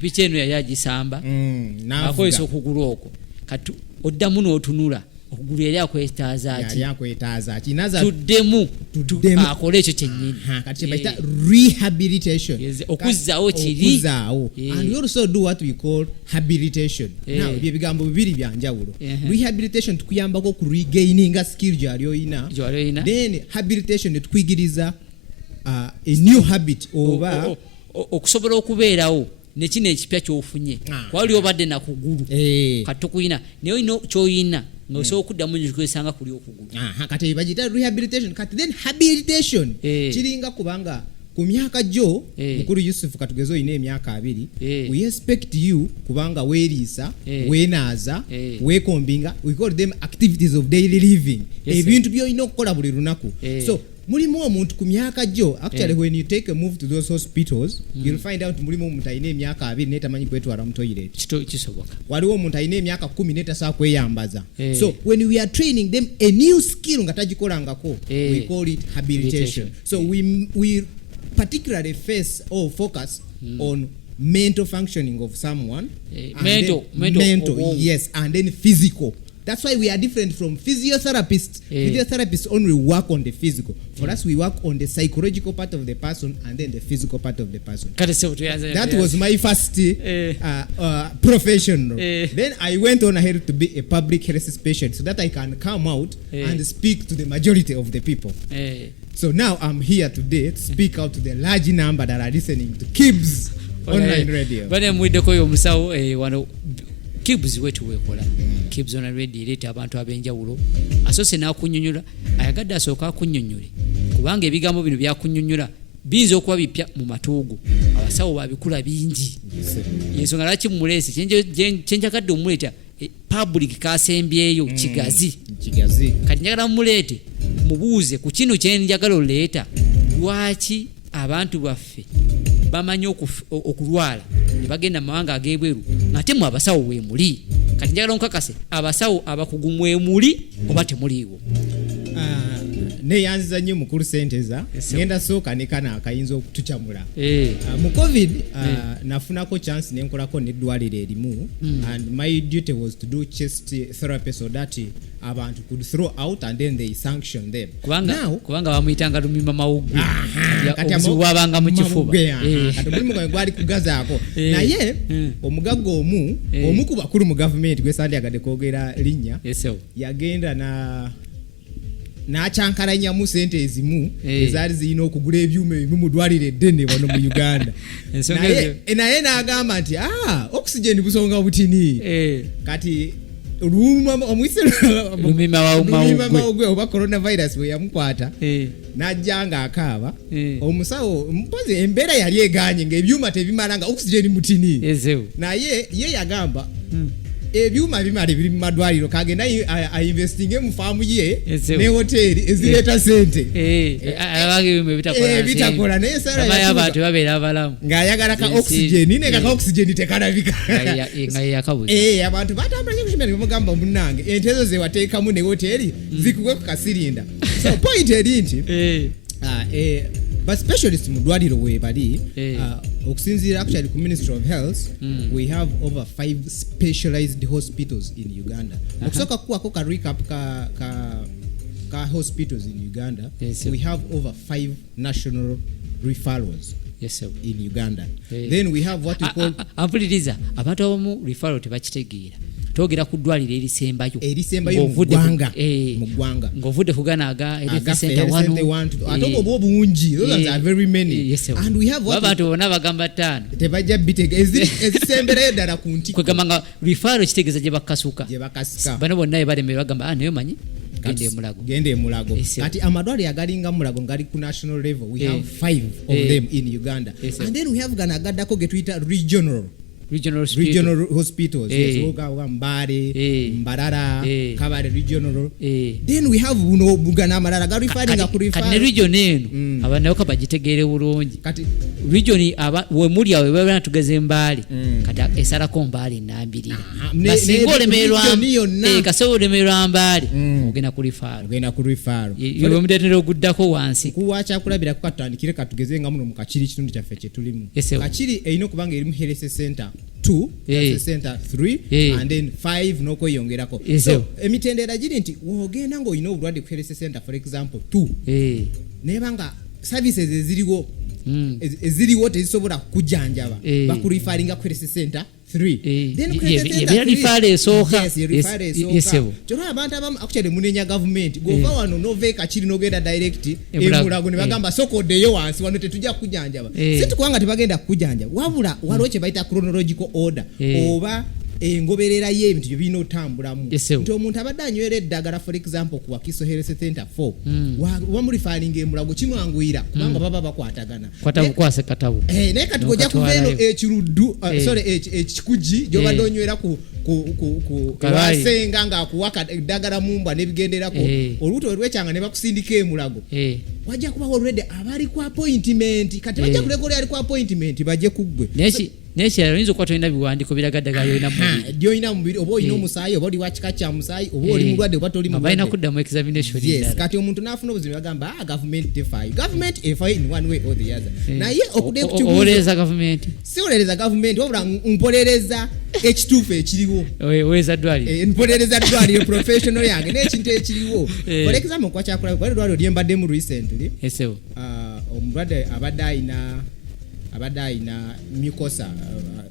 picheno yagisamba akoyesa okugulu okwo kati oddamu n'otunula okugulu yali akwetaaza ki tuddemu akole ekyo kyennyini kati baita rehabilitation okuzzaawo kiri and we also do what we call habilitation now bye bigambo bibiri bya njawulo rehabilitation tukuyambako ku regaininga skill gyali oyina then habilitation tukuyigiriza a new habit oba okusobola okubeerawo nekino ekipya kyofunye wali obadde na kugulu katukuyina naye oyina kyoyina ngosobola okuddamu njikwesanga kuli okugulu kati bagita rehabilitation kati then habilitation kiringa kubanga ku myaka gyo mukuru Yusufu katugeze oyina emyaka 2 we expect you kubanga weeriisa weenaaza weekombinga we call them activities of daily living ebintu by'olina okukola buli lunaku so mulimu omuntu ku myaka gyo actually when you take a move to those hospitals you'll find out mulimu omuntu ayina emyaka 2 netamanyi kwetwala mu toilet kisoboka waliwo omuntu ayina emyaka 10 netasaa kweyambaza so when we are training them a new skill nga tagikolangako we call it habilitation so we particularly focus on mental functioning of someone mental yes and then physical. That's why we are different from physiotherapists. Physiotherapists only work on the physical. For us, we work on the psychological part of the person and then the physical part of the person. That was my first profession. Then I went on ahead to be a public health specialist so that I can come out and speak to the majority of the people. So now I'm here today to speak out to the large number that are listening to Kibz online radio. Bane mwideko Omusawo wano Kibz wetu wekola Kibz on radio leta abantu abenjawulo asose nakunyonyola ayagadde asooka akunyonyole kubanga ebigambo bino byakunyonyola binzo okuba bipya mu matuugo abasawo babikula bingi yensonga laki mulesi kyenjagadde omuleta public kasembyeyo kigazi kati njagala mulete mubuuze ku kino kyenjagala oleeta lwaki abantu baffe bamanyi okulwala ne bagenda mu mawanga ag'ebweru ng'ate mu abasawo we muli kati njagala nkakase abasawo abakugu mwe muli oba temuliiwo neyanziza nnyo mukulu Senteza ngenda sooka ne kana akayinza okutukyamula mu covid nafunako chance nenkolako n'eddwaliro erimu and my duty was to do chest therapy so that abantu could throw out and then they sanction them kubanga bamuyitanga lumima mawugwe obuzibu bwabanga mu kifuba kati omulimu gwe gwali kugazaako naye omugagga omu ku bakulu mu gavumenti gwe sandyagadde kwogera linnya yagenda n'akyankalanyamu sente ezimu ezaali zirina okugula ebyuma ebimu mu ddwaliro eddene wano mu Uganda naye n'agamba nti oxygen busonga butini kati lumima mawugwe oba coronavirus bwe yamukwata n'ajja ng'akaaba omusawo mpozi embeera yali eganye ng'ebyuma tebimala nga oxygen mutini naye ye yagamba ebyuma bimala biri mu madwaliro kagenda investinge mu faamu ye ne hoteli ezireeta sente bitakola naye abantu babeera abalamu ng'ayagala ka oxygen ne ka oxygen tekalabika abantu batambula nnyo kushimira bamugamba munnange ente ezo ze wateekamu ne hoteli zikugwe ku kasirinda so point eri nti but specialists mu ddwaliro we bali okusinziira actually ku Ministry of Health we have over 5 specialized hospitals in Uganda okusoka kuwako ka recap ka hospitals in Uganda we have over 5 national referrals in Uganda then we have what we call ampuliriza abantu abamu referral tebakitegeera togera ku ddwaliro erisembayo mu ggwanga ng'ovudde kuganaga health center wano ate obo bungi those are very many and we have abantu bonna bagamba 5 tebajja bitega ezisemberayo ddala ku nti kwegamba nga referral kitegeeza gye bakasuka bano bonna balemerera bagamba naye manyi gende emulago kati amadwaliro agalinga mulago ngali ku national level we have 5 of them in Uganda and then we have ganagaddako ge tuyita regional regional hospitals oga Mbale Mbarara Kabale regional then we have buno bugana amalala ga referring ku refer kati region eno abanayo kabagitegeere bulungi kati region we muri awe baba tugeze Mbale kati esalako Mbale nambiri basinga olemerwa kasobo olemerwa Mbale ogenda ku refer yewe mudetero okuddako wansi kuwacha kulabira kukatandikire katugeze nga muno mu Kachiri kitundu kyaffe kye tulimu Kachiri eyino kubanga eri mu health center 2 health center 3 and then 5 noko yongerako so emitendera giri nti wogenda ngo ino obulwadde ku health center for example 2 nebanga services eziriwo tezisobola kujanjaba bakurifaringa ku health center 3 then refer soka choro abantu abamu actually munenya government gova wano nove Kachiri nogenda direct emulago ne bagamba sokodeyo wansi wano tetujja kujanjaba situ kwanga tebagenda kujanjaba wabula waloche baita chronological order oba engoberera ye ebintu byo bino tambulamu nti omuntu abadde anywera eddagala for example ku Wakiso Health Center 4 wamurifaringa emulago kimwanguyira kubanga baba bakwatagana kwase katabu naye kati gojja kuveeno ekiruddu ekikuji gyobadde onywera ku wasenga nga akuwaka eddagala mumba nebigenderako oluuto olwekyanga ne bakusindika emulago wajja kuba already abali ku appointment kati bajja kulekola ali ku appointment bajje kuggwe Nesha yinzo kwa toyina biwandiko biragaddaga yoina mubiri. Yoina mubiri obo ino musayi obo wachika kya musayi obo oli mulwadde oba toli mulwadde. Abaina kudda mu examination. Yes, kati omuntu nafuna obuzima bagamba government defy. Government defy in one way or the other. Na ye okude ku oleza government. Si oleza government obula mpolereza ekituufu ekiriwo. Weza dwali. Mpolereza dwali professional yange n'ekintu ekiriwo. For example kwa kyakula kwa dwali olyembadde mu recently. Yesewo. Omulwadde abadde ina mucosa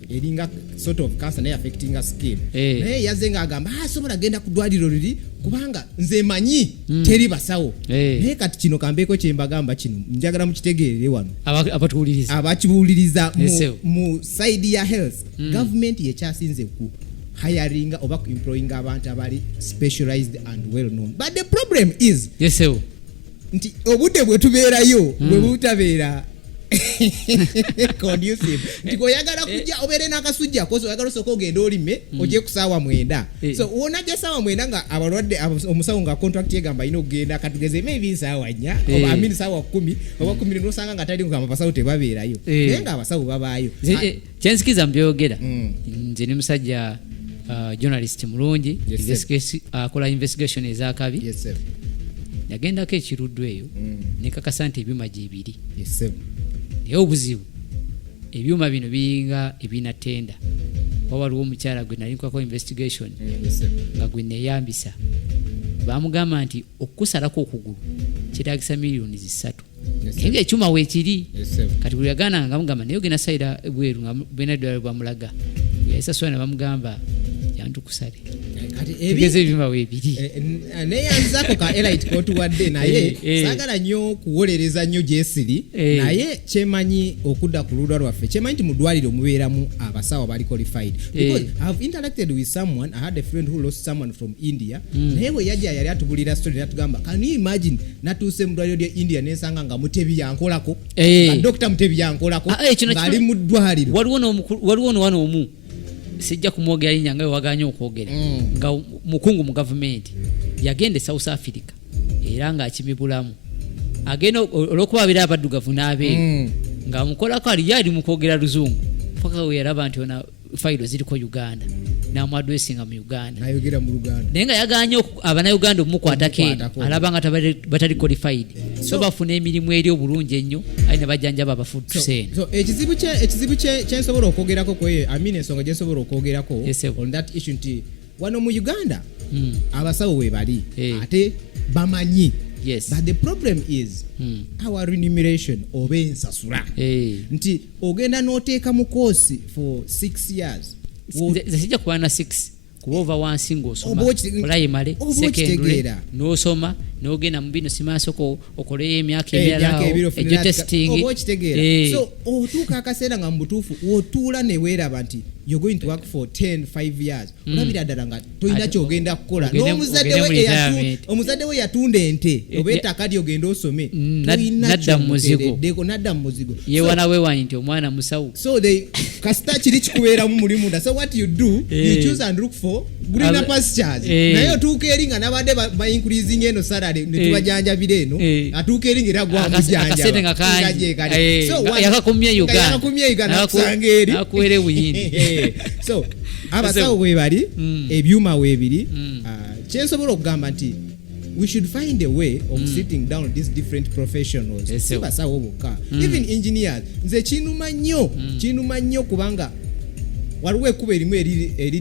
eringa sort of cancer naye affecting her skin naye yazenga agamba sobola genda kudwaliro liri kubanga nze manyi teri basawo naye kati kino kambeko kyembagamba kino njagala mukitegeerere wano abakibuuliriza mu side ya health government yekyasinze ku hiring oba employing abantu abali specialized and well known but the problem is nti obudde bwe tubeerayo bwe butabeera conducive ndiko yagala kujja obere nakasujja kozo yagala soko genda olime oje kusawa mwenda so uona je sawa mwenda nga abalwadde omusawo nga contract yegamba ino genda katugeze maybe sawa nya oba amini sawa 10 oba 10 nosanga nga tali ngamba basawo tebabeerayo nenga abasawo babayo chensikiza mbyogera nze ni musajja journalist mulungi akola investigation ezakabi yagenda ko ekiruddu eyo nekakasa nti ebyuma gyebiri obuzibu ebyuma bino biyinga ebina tenda waliwo omukyala gwe nali nkwako investigation nga gwe neyambisa bamugamba nti okusalako okugulu kitagisa milioni 3 nga ekyuma weekiri kati buli yagana nga mugamba naye ogenda sayira ebweru nga benadwala bamulaga yasaswana bamugamba yantukusale tegeze ebyuma weebiri neyanzako ka elite kotuwadde naye sagala nnyo kuwolereza nnyo gyesiri naye kyemanyi okudda ku lulwa lwaffe kyemanyi nti mu ddwaliro mubeeramu abasawo bali qualified because I have interacted with someone. I had a friend who lost someone from India naye bwe yajja yali atubulira story natugamba can you imagine natuuse mu ddwaliro lya India nesanga nga Mutebi yankolako nga Dr. Mutebi yankolako ng'ali mu ddwaliro waliwo wano omu sijja kumwogera yinyanga waganya okwogera nga mukungu mu government yagende South Africa era nga akimibulamu agenda olwokuba bira abaddugavu n'abeeru nga mukolako ali yali mukwogera luzungu paka we yaraba nti ona fayiro ziriko Uganda namwadwesinga mu Uganda nayogera mu Uganda naye nga yaganya abana Uganda omukwata kene alaba nga batali qualified so bafuna emirimu eri obulungi ennyo ayina bajjanjaba abafudu tusene so ekizibu kyensobola okwogerako kwe amine ensonga gyensobola okwogerako on that issue nti wano mu Uganda abasawo we bali ate bamanyi. Yes. But the problem is our remuneration oba ensasula nti ogenda n'oteeka mu course for 6 years zesijja kuba na 6 kuba over wansi ng'osoma primary secondary n'osoma n'ogenda mu bino simaasoko okoleyo emyaka emirala testing oba okitegeera so otuuka akaseera nga mu butuufu otuula ne weeraba nti you're going to work for 5 years olabira ddala nga tolina kyogenda kukola n'omuzadde we yatunda ente oba ettaka lyogenda osome nadda mu muzigo yewana weewanyi nti omwana musawo so kasita kiri kikubeeramu muli munda so what you do you choose and look for greener pastures naye otuuka eri nga nabadde ba increasing eno salary ne tubajanjabira eno atuuka eri ng'era gwamujjanjaba yakakumye nakusanga eri nakuwere buyindi so abasawo bwe bali ebyuma weebiri kyensobola okugamba nti we should find a way of sitting down these different professionals si basawo bokka even engineers nze kinuma nnyo kubanga waliwo ekkuba erimu eri